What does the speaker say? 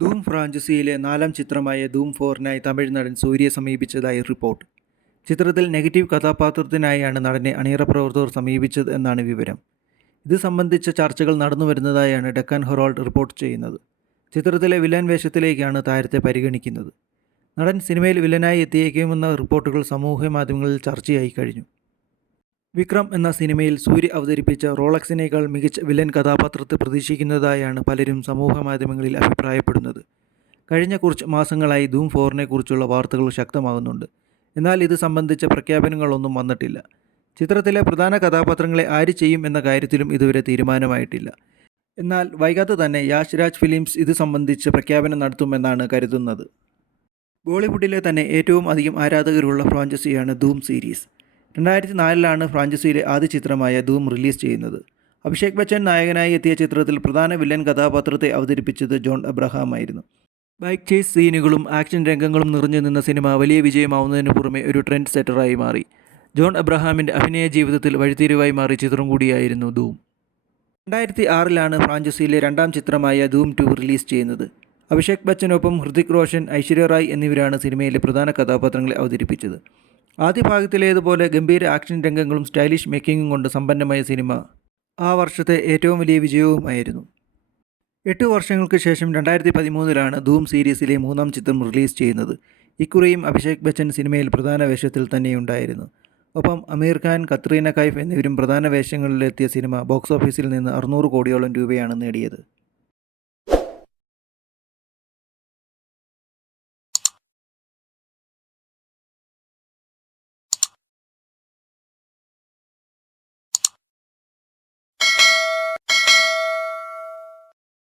ധൂം ഫ്രാഞ്ചസിയിലെ നാലാം ചിത്രമായ ധൂം ഫോറിനായി തമിഴ് നടൻ സൂര്യയെ സമീപിച്ചതായി റിപ്പോർട്ട്. ചിത്രത്തിൽ നെഗറ്റീവ് കഥാപാത്രത്തിനായാണ് നടനെ അണിയറ പ്രവർത്തകർ സമീപിച്ചത് എന്നാണ് വിവരം. ഇത് സംബന്ധിച്ച ചർച്ചകൾ നടന്നു വരുന്നതായാണ് ഡെക്കാൻ ഹൊറോൾഡ് റിപ്പോർട്ട് ചെയ്യുന്നത്. ചിത്രത്തിലെ വില്ലൻ വേഷത്തിലേക്കാണ് താരത്തെ പരിഗണിക്കുന്നത്. നടൻ സിനിമയിൽ വില്ലനായി എത്തിയേക്കുമെന്ന റിപ്പോർട്ടുകൾ സമൂഹ മാധ്യമങ്ങളിൽ ചർച്ചയായി കഴിഞ്ഞു. വിക്രം എന്ന സിനിമയിൽ സൂര്യ അവതരിപ്പിച്ച റോളക്സിനേക്കാൾ മികച്ച വില്ലൻ കഥാപാത്രത്തെ പ്രതീക്ഷിക്കുന്നതായാണ് പലരും സമൂഹ മാധ്യമങ്ങളിൽ അഭിപ്രായപ്പെടുന്നത്. കഴിഞ്ഞ കുറച്ച് മാസങ്ങളായി ധൂം ഫോറിനെക്കുറിച്ചുള്ള വാർത്തകൾ ശക്തമാകുന്നുണ്ട്. എന്നാൽ ഇത് സംബന്ധിച്ച പ്രഖ്യാപനങ്ങളൊന്നും വന്നിട്ടില്ല. ചിത്രത്തിലെ പ്രധാന കഥാപാത്രങ്ങളെ ആര് ചെയ്യും എന്ന കാര്യത്തിലും ഇതുവരെ തീരുമാനമായിട്ടില്ല. എന്നാൽ വൈകാതെ തന്നെ യാഷ് രാജ് ഫിലിംസ് ഇത് സംബന്ധിച്ച് പ്രഖ്യാപനം നടത്തുമെന്നാണ് കരുതുന്നത്. ബോളിവുഡിലെ തന്നെ ഏറ്റവും അധികം ആരാധകരുള്ള ഫ്രാഞ്ചൈസിയാണ് ധൂം സീരീസ്. രണ്ടായിരത്തി നാലിലാണ് ഫ്രാഞ്ചൈസിയിലെ ആദ്യ ചിത്രമായ ധൂം റിലീസ് ചെയ്യുന്നത്. അഭിഷേക് ബച്ചൻ നായകനായി എത്തിയ ചിത്രത്തിൽ പ്രധാന വില്ലൻ കഥാപാത്രത്തെ അവതരിപ്പിച്ചത് ജോൺ അബ്രഹാം ആയിരുന്നു. ബൈക്ക് ചേസ് സീനുകളും ആക്ഷൻ രംഗങ്ങളും നിറഞ്ഞു നിന്ന സിനിമ വലിയ വിജയമാവുന്നതിന് പുറമെ ഒരു ട്രെൻഡ് സെറ്ററായി മാറി. ജോൺ അബ്രഹാമിന്റെ അഭിനയ ജീവിതത്തിൽ വഴിത്തിരിവായി മാറിയ ചിത്രം കൂടിയായിരുന്നു ധൂം. രണ്ടായിരത്തി ആറിലാണ് ഫ്രാഞ്ചൈസിയിലെ രണ്ടാം ചിത്രമായ ധൂം ടു റിലീസ് ചെയ്യുന്നത്. അഭിഷേക് ബച്ചനൊപ്പം ഹൃതിക് റോഷൻ ഐശ്വര്യ റായ് എന്നിവരാണ് സിനിമയിലെ പ്രധാന കഥാപാത്രങ്ങളെ അവതരിപ്പിച്ചത്. ആദ്യ ഭാഗത്തിലേതുപോലെ ഗംഭീര ആക്ഷൻ രംഗങ്ങളും സ്റ്റൈലിഷ് മേക്കിങ്ങും കൊണ്ട് സമ്പന്നമായ സിനിമ. ആ വർഷത്തെ ഏറ്റവും വലിയ വിജയവുമായിരുന്നു. എട്ട് വർഷങ്ങൾക്ക് ശേഷം രണ്ടായിരത്തി പതിമൂന്നിലാണ് ധൂം സീരീസിലെ മൂന്നാം ചിത്രം റിലീസ് ചെയ്യുന്നത്. ഇക്കുറിയും അഭിഷേക് ബച്ചൻ സിനിമയിൽ പ്രധാന വേഷത്തിൽ തന്നെയുണ്ടായിരുന്നു. ഒപ്പം അമീർ ഖാൻ കത്രീന കൈഫ് എന്നിവരും പ്രധാന വേഷങ്ങളിലെത്തിയ സിനിമ ബോക്സ് ഓഫീസിൽ നിന്ന് അറുന്നൂറ് കോടിയോളം രൂപയാണ് നേടിയത്.